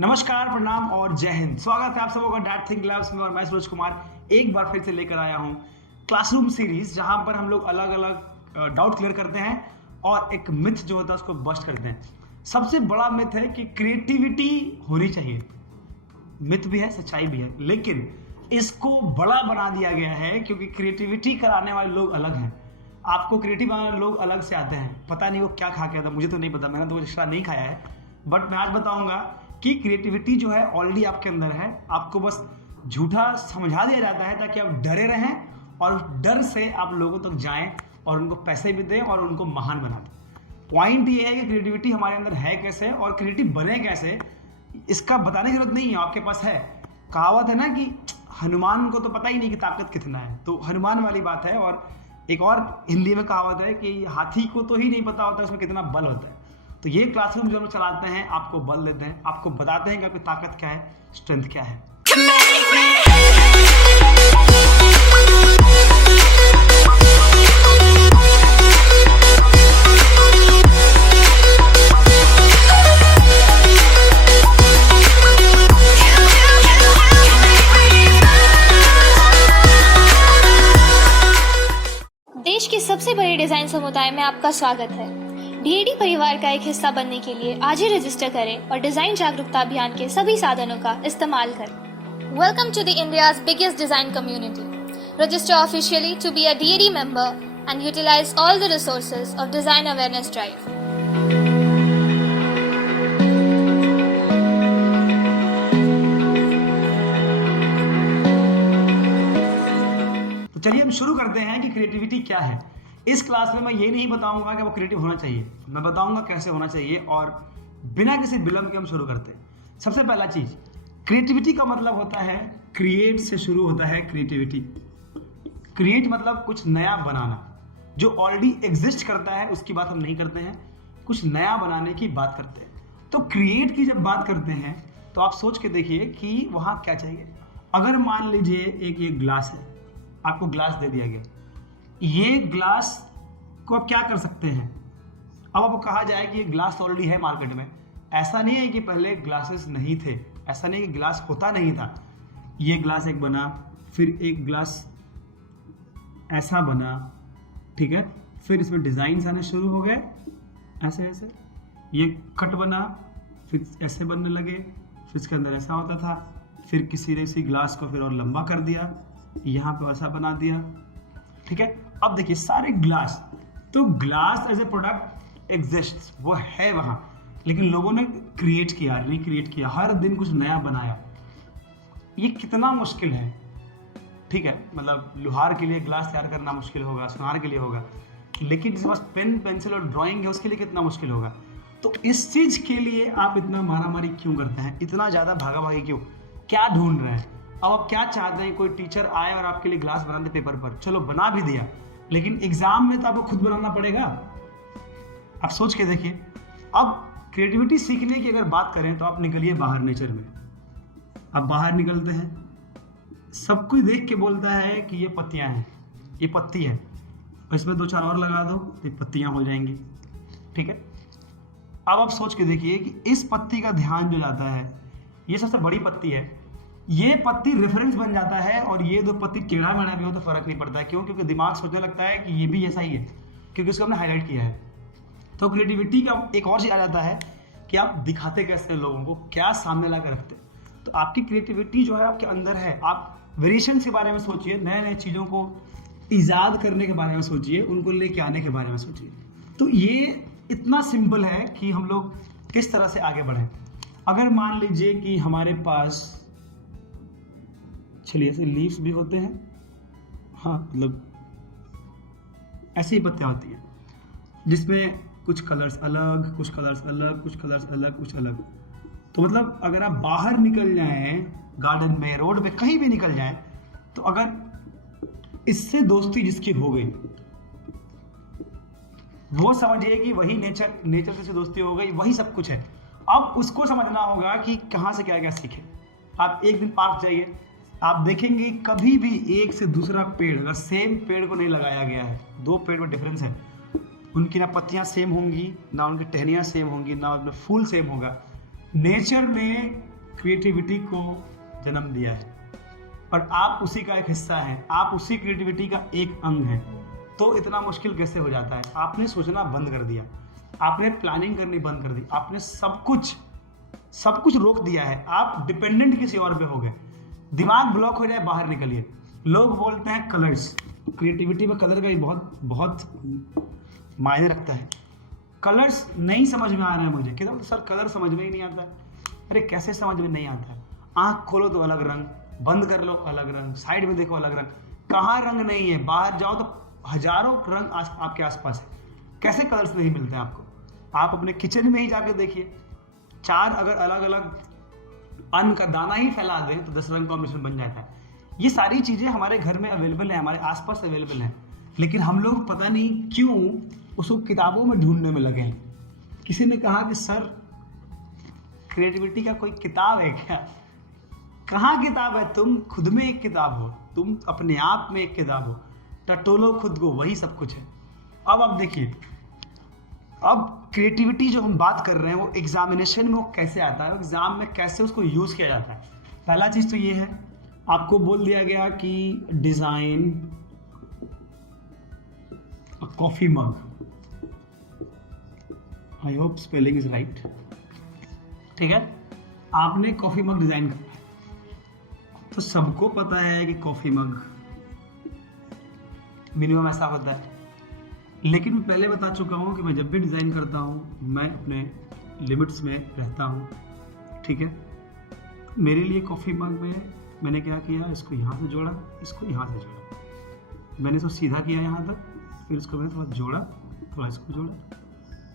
नमस्कार, प्रणाम और जय हिंद। स्वागत है आप सबों का डैट थिंक लैब्स में और मैं सूरज कुमार एक बार फिर से लेकर आया हूँ क्लासरूम सीरीज, जहाँ पर हम लोग अलग अलग डाउट क्लियर करते हैं और एक मिथ जो होता है उसको बस्ट करते हैं। सबसे बड़ा मिथ है कि क्रिएटिविटी होनी चाहिए। मिथ भी है, सच्चाई भी है, लेकिन इसको बड़ा बना दिया गया है क्योंकि क्रिएटिविटी कराने वाले लोग अलग हैं। आपको क्रिएटिव बनाने वाले लोग अलग से आते हैं। पता नहीं वो क्या खा के आता, मुझे तो नहीं पता, मैंने तो कुछ एक्स्ट्रा नहीं खाया है। बट मैं आज बताऊंगा कि क्रिएटिविटी जो है ऑलरेडी आपके अंदर है। आपको बस झूठा समझा दिया जाता है ताकि आप डरे रहें और डर से आप लोगों तक जाएं और उनको पैसे भी दें और उनको महान बना दें। पॉइंट ये है कि क्रिएटिविटी हमारे अंदर है कैसे और क्रिएटिव बने कैसे, इसका बताने की जरूरत नहीं है, आपके पास है। कहावत है ना कि हनुमान को तो पता ही नहीं कि ताकत कितना है, तो हनुमान वाली बात है। और एक और हिंदी में कहावत है कि हाथी को तो ही नहीं पता होता उसमें कितना बल होता है। तो ये क्लासरूम जो हम चलाते हैं, आपको बल देते हैं, आपको बताते हैं कि आपकी ताकत क्या है, स्ट्रेंथ क्या है। देश के सबसे बड़े डिजाइन समुदाय में आपका स्वागत है। डीएडी परिवार का एक हिस्सा बनने के लिए आज ही रजिस्टर करें और डिजाइन जागरूकता अभियान के सभी साधनों का इस्तेमाल करें। Welcome to the India's biggest design community. Register officially to be a DAD member and utilise all the resources of design awareness drive. तो चलिए हम शुरू करते हैं कि क्रिएटिविटी क्या है। इस क्लास में मैं ये नहीं बताऊंगा कि वो क्रिएटिव होना चाहिए, मैं बताऊंगा कैसे होना चाहिए। और बिना किसी विलंब के हम शुरू करते हैं। सबसे पहला चीज, क्रिएटिविटी का मतलब होता है क्रिएट से शुरू होता है। क्रिएटिविटी, क्रिएट मतलब कुछ नया बनाना। जो ऑलरेडी एग्जिस्ट करता है उसकी बात हम नहीं करते हैं, कुछ नया बनाने की बात करते हैं। तो क्रिएट की जब बात करते हैं तो आप सोच के देखिए कि वहां क्या चाहिए। अगर मान लीजिए एक ये ग्लास है, आपको ग्लास दे दिया गया, ये ग्लास को आप क्या कर सकते हैं। अब आपको कहा जाए कि ये ग्लास ऑलरेडी है मार्केट में। ऐसा नहीं है कि पहले ग्लासेस नहीं थे, ऐसा नहीं कि ग्लास होता नहीं था। ये ग्लास एक बना, फिर एक ग्लास ऐसा बना, ठीक है, फिर इसमें डिजाइन आने शुरू हो गए, ऐसे ऐसे। ये कट बना, फिर ऐसे बनने लगे, फिर इसके अंदर ऐसा होता था, फिर किसी ने इसी ग्लास को फिर और लंबा कर दिया, यहाँ पे ऐसा बना दिया, ठीक है। अब देखिए सारे ग्लास, तो glass as a product exist, वो है वहां, लेकिन लोगों ने क्रिएट किया, नहीं क्रिएट किया, हर दिन कुछ नया बनाया। ये कितना मुश्किल है, ठीक है। मतलब लोहार के लिए ग्लास तैयार करना मुश्किल होगा, सुनार के लिए होगा, लेकिन जिसके पास पेन पेंसिल और ड्राइंग है उसके लिए कितना मुश्किल होगा। तो इस चीज के लिए आप इतना मारामारी क्यों करते हैं, इतना ज्यादा भागा भागी क्यों, क्या ढूंढ रहे हैं। अब आप क्या चाहते हैं, कोई टीचर आए और आपके लिए ग्लास बना दे पेपर पर, चलो बना भी दिया, लेकिन एग्जाम में तो आपको खुद बनाना पड़ेगा। आप सोच के देखिए। अब क्रिएटिविटी सीखने की अगर बात करें तो आप निकलिए बाहर नेचर में। आप बाहर निकलते हैं, सब कुछ देख के बोलता है कि ये पत्तियां हैं, ये पत्ती है, और इसमें दो चार और लगा दो तो ये पत्तियां हो जाएंगी, ठीक है। अब आप सोच के देखिए कि इस पत्ती का ध्यान जो जाता है, ये सबसे बड़ी पत्ती है, ये पत्ती रेफरेंस बन जाता है, और ये दो पत्ती टेढ़ा मेढ़ा भी हो तो फर्क नहीं पड़ता है। क्यों? क्योंकि दिमाग सोचने लगता है कि ये भी ऐसा ही है, क्योंकि उसको हमने हाईलाइट किया है। तो क्रिएटिविटी का एक और चीज आ जाता है कि आप दिखाते कैसे लोगों को, क्या सामने ला कर रखते। तो आपकी क्रिएटिविटी जो है आपके अंदर है। आप वेरिएशन के बारे में सोचिए, नए नए चीज़ों को ईजाद करने के बारे में सोचिए, उनको लेके आने के बारे में सोचिए। तो ये इतना सिंपल है कि हम लोग किस तरह से आगे बढ़ें। अगर मान लीजिए कि हमारे पास, चलिए ऐसे लीव्स भी होते हैं, हाँ मतलब ऐसे ही पत्तियाँ होती हैं जिसमें कुछ कलर्स अलग, कुछ कलर्स अलग, कुछ कलर्स अलग, कुछ अलग। तो मतलब अगर आप बाहर निकल जाएं, गार्डन में, रोड पे, कहीं भी निकल जाएं, तो अगर इससे दोस्ती जिसकी हो गई, वो समझिए कि वही नेचर से दोस्ती हो गई, वही सब कुछ है। अब उसको समझना होगा कि कहाँ से क्या क्या सीखे। आप एक दिन पार्क जाइए, आप देखेंगे कभी भी एक से दूसरा पेड़, अगर सेम पेड़ को नहीं लगाया गया है, दो पेड़ में डिफरेंस है, उनकी ना पत्तियां सेम होंगी, ना उनकी टहनियां सेम होंगी, ना उनमें फूल सेम होगा। नेचर ने क्रिएटिविटी को जन्म दिया है और आप उसी का एक हिस्सा हैं, आप उसी क्रिएटिविटी का एक अंग हैं। तो इतना मुश्किल कैसे हो जाता है? आपने सोचना बंद कर दिया, आपने प्लानिंग करनी बंद कर दी, आपने सब कुछ रोक दिया है, आप डिपेंडेंट किसी और पे हो गए। दिमाग ब्लॉक हो जाए, बाहर निकलिए। लोग बोलते हैं कलर्स, क्रिएटिविटी में कलर का भी बहुत बहुत मायने रखता है। कलर्स नहीं समझ में आ रहे हैं मुझे, कहते हैं सर कलर समझ में ही नहीं आता है। अरे कैसे समझ में नहीं आता है? आँख खोलो तो अलग रंग, बंद कर लो अलग रंग, साइड में देखो अलग रंग। कहाँ रंग नहीं है? बाहर जाओ तो हजारों रंग आपके आसपास है। कैसे कलर्स नहीं मिलते हैं आपको? आप अपने किचन में ही जाकर देखिए, 4 अगर अलग अलग अन्न का दाना ही फैला दें तो 10 रंग कॉम्बिनेशन बन जाता है। ये सारी चीज़ें हमारे घर में अवेलेबल है, हमारे आसपास अवेलेबल हैं, लेकिन हम लोग पता नहीं क्यों उसको किताबों में ढूंढने में लगे हैं। किसी ने कहा कि सर क्रिएटिविटी का कोई किताब है क्या? कहाँ किताब है? तुम खुद में एक किताब हो, तुम अपने आप में एक किताब हो। टटोलो खुद को, वही सब कुछ है। अब आप देखिए, अब क्रिएटिविटी जो हम बात कर रहे हैं वो एग्जामिनेशन में वो कैसे आता है, एग्जाम में कैसे उसको यूज़ किया जाता है। पहला चीज़ तो ये है, आपको बोल दिया गया कि design coffee mug, I hope spelling is right, ठीक है। आपने कॉफ़ी मग डिज़ाइन करना है, तो सबको पता है कि कॉफ़ी मग मिनिमम ऐसा होता है। लेकिन मैं पहले बता चुका हूँ कि मैं जब भी डिज़ाइन करता हूँ मैं अपने लिमिट्स में रहता हूँ, ठीक है। मेरे लिए कॉफ़ी मग में मैंने क्या किया, इसको यहाँ से जोड़ा, इसको यहाँ से जोड़ा, मैंने इसको सीधा किया यहाँ तक, फिर इसको मैंने थोड़ा जोड़ा, थोड़ा इसको जोड़ा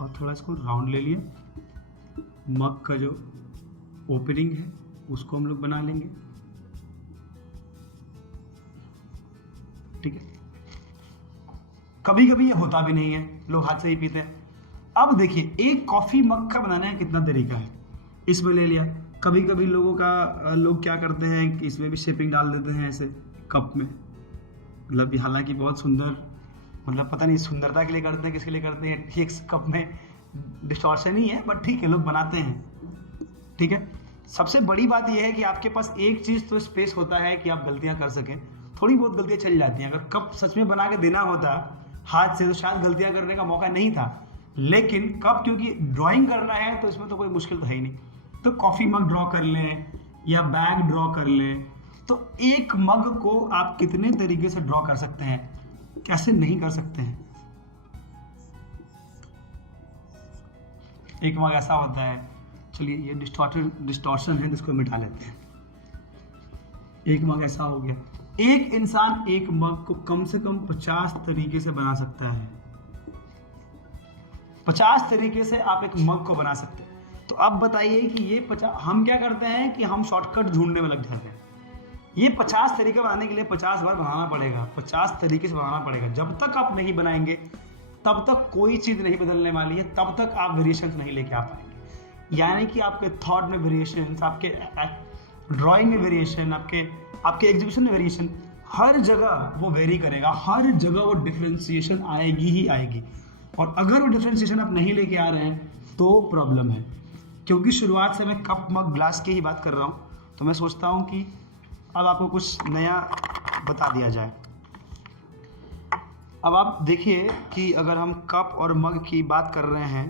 और थोड़ा इसको राउंड ले लिया। मग का जो ओपनिंग है उसको हम लोग बना लेंगे, ठीक है। कभी कभी ये होता भी नहीं है, लोग हाथ से ही पीते हैं। अब देखिए, एक कॉफ़ी मग का बनाने का कितना तरीका है। इसमें ले लिया, कभी कभी लोग क्या करते हैं कि इसमें भी शेपिंग डाल देते हैं ऐसे कप में, मतलब हालांकि बहुत सुंदर, मतलब पता नहीं सुंदरता के लिए करते हैं किसके लिए करते हैं, ठीक कप में डिस्टॉर्शन ही है, बट ठीक है लोग बनाते हैं, ठीक है। सबसे बड़ी बात यह है कि आपके पास एक चीज़ तो स्पेस होता है कि आप गलतियां कर सकें। थोड़ी बहुत गलतियां चल जाती हैं, अगर कप सच में बना के देना होता हाथ से तो शायद गलतियां करने का मौका नहीं था, लेकिन कप क्योंकि ड्राइंग करना है तो इसमें तो कोई मुश्किल तो है ही नहीं। तो कॉफ़ी मग ड्रॉ कर लें या बैग ड्रॉ कर लें, तो एक मग को आप कितने तरीके से ड्रॉ कर सकते हैं, कैसे नहीं कर सकते हैं। एक मग ऐसा होता है, चलिए ये डिस्टॉर्शन है, इसको मिटा लेते हैं। एक मग ऐसा हो गया। एक इंसान एक मग को कम से कम 50 तरीके से बना सकता है। 50 तरीके से आप एक मग को बना सकते हैं। तो अब बताइए कि ये 50, हम क्या करते हैं कि हम शॉर्टकट ढूंढने में लग जाते हैं। ये 50 तरीके बनाने के लिए 50 बार बनाना पड़ेगा, 50 तरीके से बनाना पड़ेगा। जब तक आप नहीं बनाएंगे तब तक कोई चीज़ नहीं बदलने वाली है, तब तक आप वेरिएशंस नहीं लेके आ पाएंगे। यानी कि आपके थॉट में वेरिएशंस, आपके ड्राइंग में वेरिएशन, आपके एग्जीबिशन में वेरिएशन, हर जगह वो वेरी करेगा, हर जगह वो डिफ्रेंसिएशन आएगी ही आएगी। और अगर वो डिफ्रेंसिएशन आप नहीं लेके आ रहे हैं तो प्रॉब्लम है। क्योंकि शुरुआत से मैं कप मग ग्लास की ही बात कर रहा हूँ, तो मैं सोचता हूँ कि अब आपको कुछ नया बता दिया जाए। अब आप देखिए कि अगर हम कप और मग की बात कर रहे हैं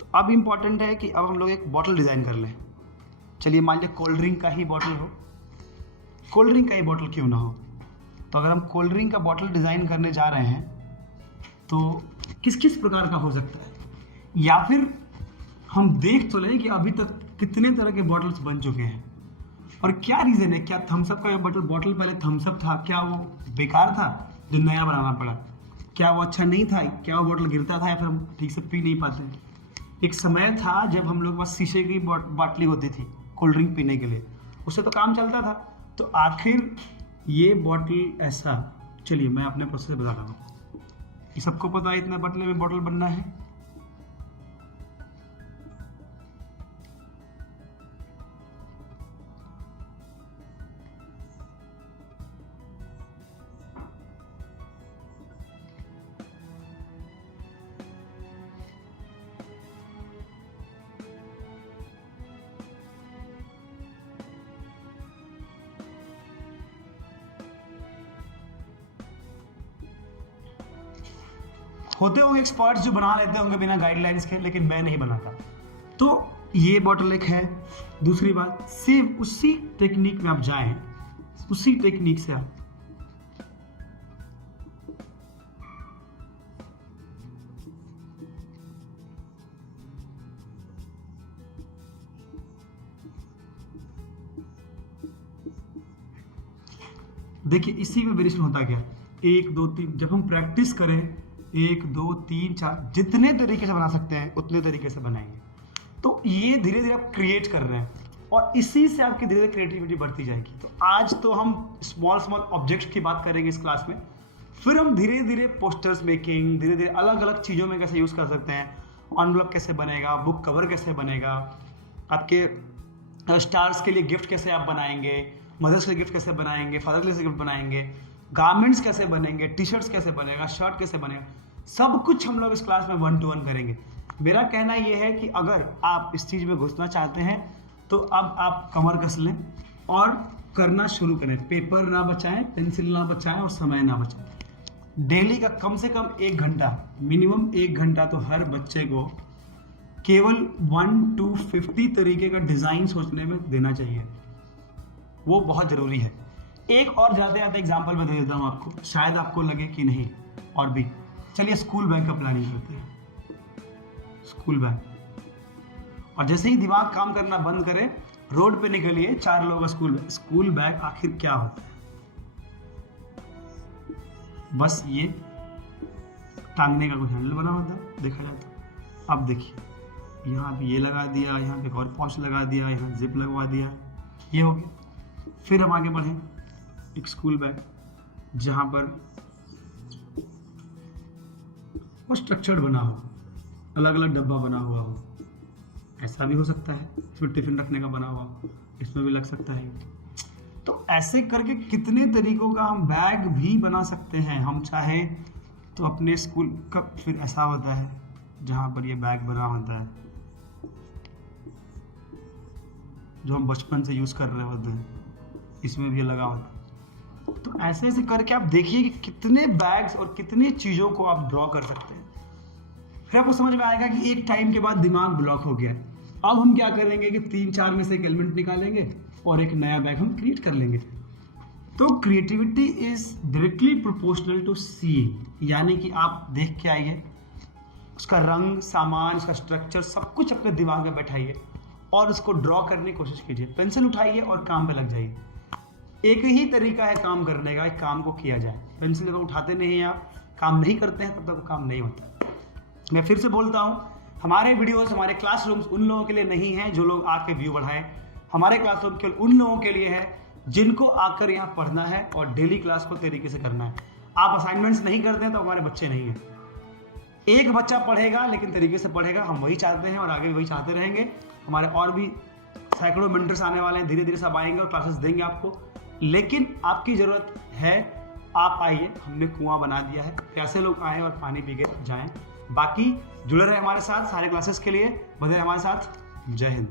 तो अब इम्पॉर्टेंट है कि अब हम लोग एक बॉटल डिज़ाइन कर लें। चलिए मान लीजिए कोल्ड ड्रिंक का ही बॉटल हो, कोल्ड ड्रिंक का ही बॉटल क्यों ना हो। तो अगर हम कोल्ड ड्रिंक का बॉटल डिज़ाइन करने जा रहे हैं तो किस किस प्रकार का हो सकता है, या फिर हम देख तो लें कि अभी तक कितने तरह के बॉटल्स बन चुके हैं और क्या रीज़न है। क्या थम्सअप का बॉटल पहले थम्सअप था, क्या वो बेकार था जो नया बनाना पड़ा? क्या वो अच्छा नहीं था? क्या वो बॉटल गिरता था या फिर हम ठीक से पी नहीं पाते? एक समय था जब हम लोग पास शीशे की बाटली होती थी कोल्ड ड्रिंक पीने के लिए, उससे तो काम चलता था। तो आखिर ये बॉटल ऐसा, चलिए मैं अपने प्रोसेस बता रहा हूँ। ये सबको पता है इतना पतले में बॉटल बनना है। होते होंगे एक्सपर्ट्स जो बना लेते होंगे बिना गाइडलाइंस के, लेकिन मैं नहीं बनाता। तो ये बॉटलनेक है। दूसरी बात, सेम उसी टेक्निक में आप जाएं, उसी टेक्निक से आप देखिए इसी में वेरिएशन होता गया। 1 2 3, जब हम प्रैक्टिस करें 1 2 3 4 जितने तरीके से बना सकते हैं उतने तरीके से बनाएंगे। तो ये धीरे धीरे आप क्रिएट कर रहे हैं और इसी से आपकी धीरे धीरे क्रिएटिविटी बढ़ती जाएगी। तो आज तो हम स्मॉल ऑब्जेक्ट्स की बात करेंगे इस क्लास में, फिर हम धीरे धीरे पोस्टर्स मेकिंग, धीरे धीरे अलग अलग चीज़ों में कैसे यूज़ कर सकते हैं, एनवलप कैसे बनेगा, बुक कवर कैसे बनेगा, आपके स्टार्स के लिए गिफ्ट कैसे आप बनाएंगे, मदर्स के लिए गिफ्ट कैसे बनाएंगे, फादर के लिए गिफ्ट बनाएंगे, गारमेंट्स कैसे बनेंगे, टी शर्ट्स कैसे बनेगा, शर्ट कैसे बनेगा, सब कुछ हम लोग इस क्लास में 1 to 1 करेंगे। मेरा कहना यह है कि अगर आप इस चीज़ में घुसना चाहते हैं तो अब आप कमर कस लें और करना शुरू करें। पेपर ना बचाएं, पेंसिल ना बचाएं और समय ना बचाएं। डेली का कम से कम 1 घंटा, मिनिमम 1 घंटा तो हर बच्चे को केवल 1 to 50 तरीके का डिज़ाइन सोचने में देना चाहिए। वो बहुत ज़रूरी है। एक और जाते जाते एग्जाम्पल मैं दे देता हूँ आपको, शायद आपको लगे कि नहीं और भी। चलिए स्कूल बैग का प्लानिंग करते हैं। स्कूल बैग, और जैसे ही दिमाग काम करना बंद करे, रोड पे निकलिए, 4 लोगों का स्कूल बैग। स्कूल बैग आखिर क्या होता है? बस ये टांगने का कुछ हैंडल बना होता है, देखा जाता है। अब देखिए यहाँ पे ये लगा दिया, यहाँ पे एक और पॉच लगा दिया, यहाँ जिप लगवा दिया, ये हो गया। फिर हम आगे बढ़ें, एक स्कूल बैग जहाँ पर वो स्ट्रक्चर्ड बना हो, अलग अलग डब्बा बना हुआ हो, ऐसा भी हो सकता है। इसमें टिफिन रखने का बना हुआ हो, इसमें भी लग सकता है। तो ऐसे करके कितने तरीकों का हम बैग भी बना सकते हैं हम चाहें तो। अपने स्कूल का फिर ऐसा होता है जहाँ पर ये बैग बना होता है जो हम बचपन से यूज़ कर रहे होते हैं, इसमें भी लगा होता है। तो ऐसे ऐसे करके आप देखिए कि कितने बैग्स और कितनी चीज़ों को आप ड्रॉ कर सकते हैं। फिर आपको समझ में आएगा कि एक टाइम के बाद दिमाग ब्लॉक हो गया। अब हम क्या करेंगे कि 3-4 में से एक एलिमेंट निकालेंगे और एक नया बैग हम क्रिएट कर लेंगे। तो creativity is directly proportional to seeing, यानी कि आप देख के आइए, उसका रंग, सामान, उसका स्ट्रक्चर सब कुछ अपने दिमाग में बैठाइए और उसको ड्रॉ करने की कोशिश कीजिए। पेंसिल उठाइए और काम पे लग जाइए। एक ही तरीका है काम करने का, एक काम को किया जाए। पेंसिल अगर उठाते नहीं हैं आप, काम नहीं करते हैं, तब तक वो काम नहीं होता। मैं फिर से बोलता हूँ, हमारे वीडियोस, हमारे क्लासरूम्स उन लोगों के लिए नहीं हैं जो लोग आके व्यू बढ़ाएं। हमारे क्लासरूम केवल उन लोगों के लिए है जिनको आकर यहाँ पढ़ना है और डेली क्लास को तरीके से करना है। आप असाइनमेंट्स नहीं करते हैं तो हमारे बच्चे नहीं हैं। एक बच्चा पढ़ेगा लेकिन तरीके से पढ़ेगा, हम वही चाहते हैं और आगे भी वही चाहते रहेंगे। हमारे और भी सैकड़ों मेंटर्स आने वाले हैं, धीरे धीरे सब आएंगे और क्लासेस देंगे आपको। लेकिन आपकी ज़रूरत है, आप आइए, हमने कुआं बना दिया है, प्यासे लोग आएँ और पानी पी के जाएँ। बाकी जुड़े रहे हमारे साथ सारे क्लासेस के लिए, बने हमारे साथ। जय हिंद।